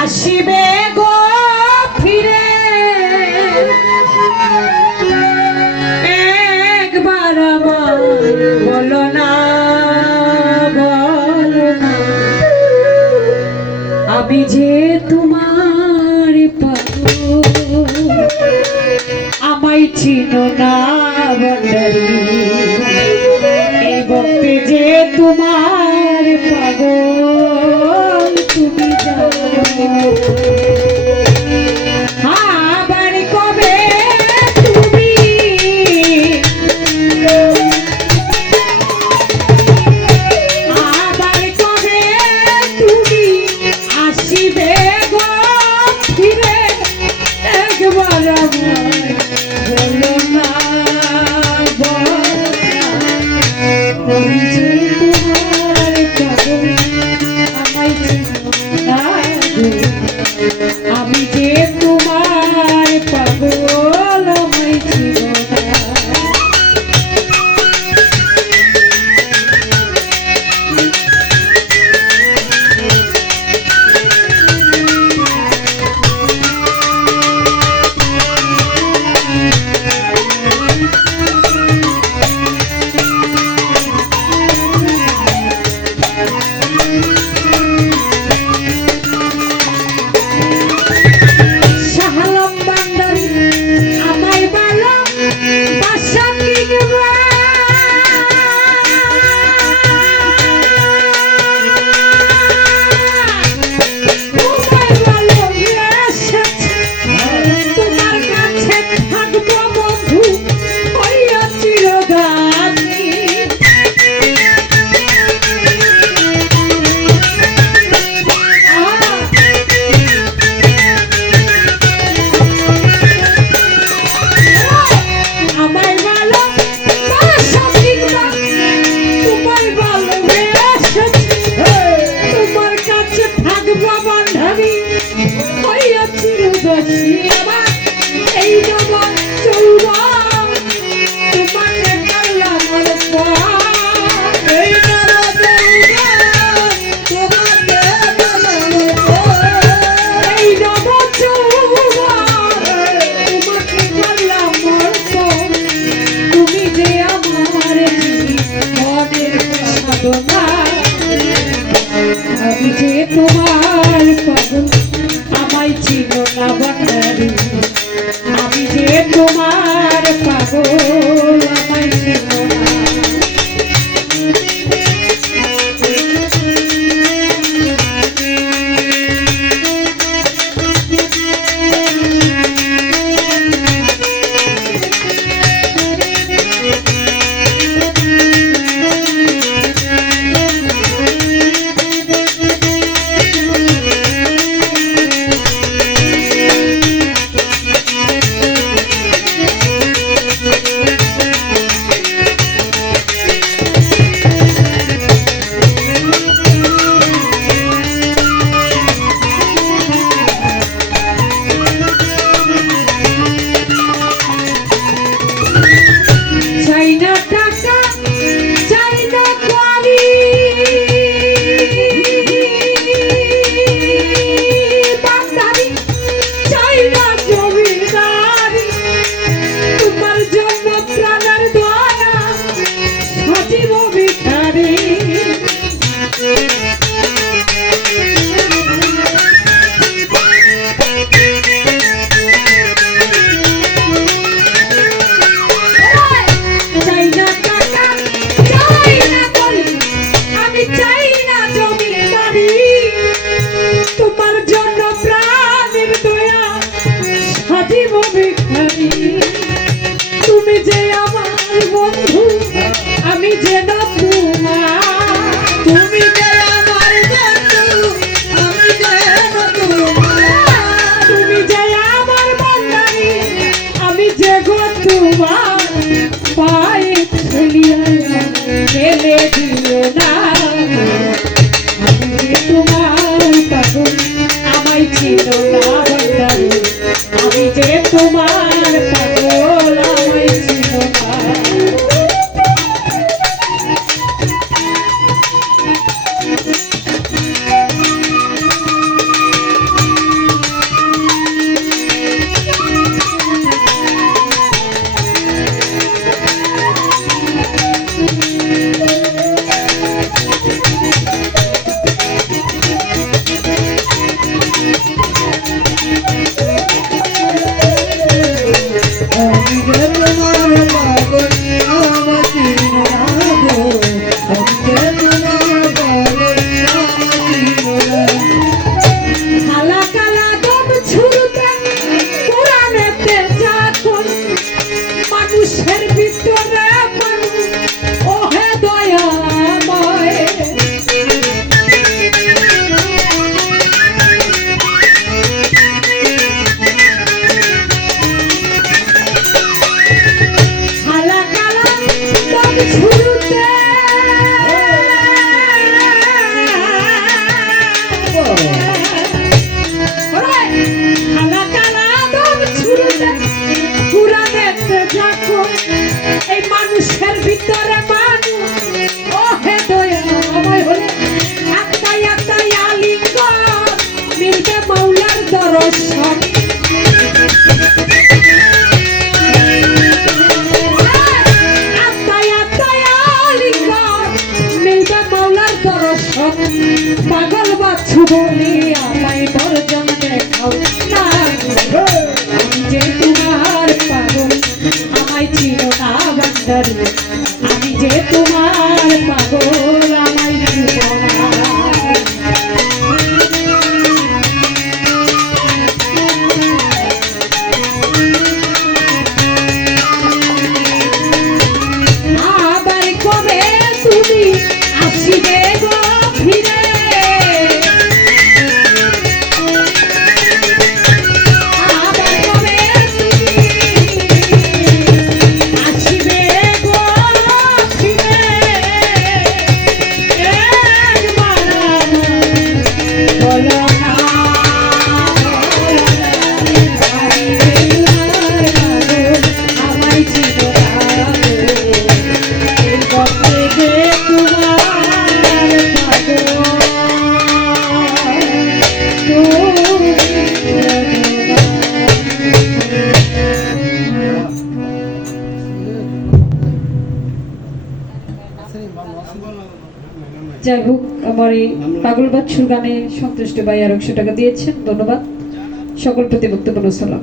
আসিবে গো ফিরে একবার আমার বলো না আমি যে তোমার পাগল আমায় চিনো না বন্ডারি এই ভক্তি যে তোমার পাগল তুমি জানো আবার কবে তুমি আবার কবে তুমি আসিবে গো ফিরে একবার আমার বলো না আমি যে তোমার পাগল আমায় চিনো না আমি যে তোমার পাগল আমায় চিনো না আমি যে তোমার পাগল আমায় চিনো না বন্ডারি আমি যে তোমার পাগল আমায় চিনো না তুমি যে আমার বন্ধু আমি যে না তোমার তুমি যে আমার বন্ধু আমি যে না তোমার তুমি যে আমার বন্ধারি আমি যে গো তোমার পায়ে ফেলিয়া ফেলে দিও না আমি যে তোমার পাগল আমায় চিনো না বন্ধারি আমি যে তোমার পাগল আমায় চিনো না পাগল বাচ্চু বলে আমায় বর্জন দেখাও না আমি যে তোমার পাগল আমায় ছিল না বান্দারি আমি যে তোমার পাগল আমায় ছিল না আবার কবে তুমি আসিবে গো ফিরে আবার কবে তুমি আসিবে গো ফিরে একবার বলো না আমায় ছিল যাই হোক আমার এই পাগল বাচ্চুর গানে সন্তুষ্ট ভাই আর 100 টাকা দিয়েছেন ধন্যবাদ সকল প্রতি বক্তব্য সালাম।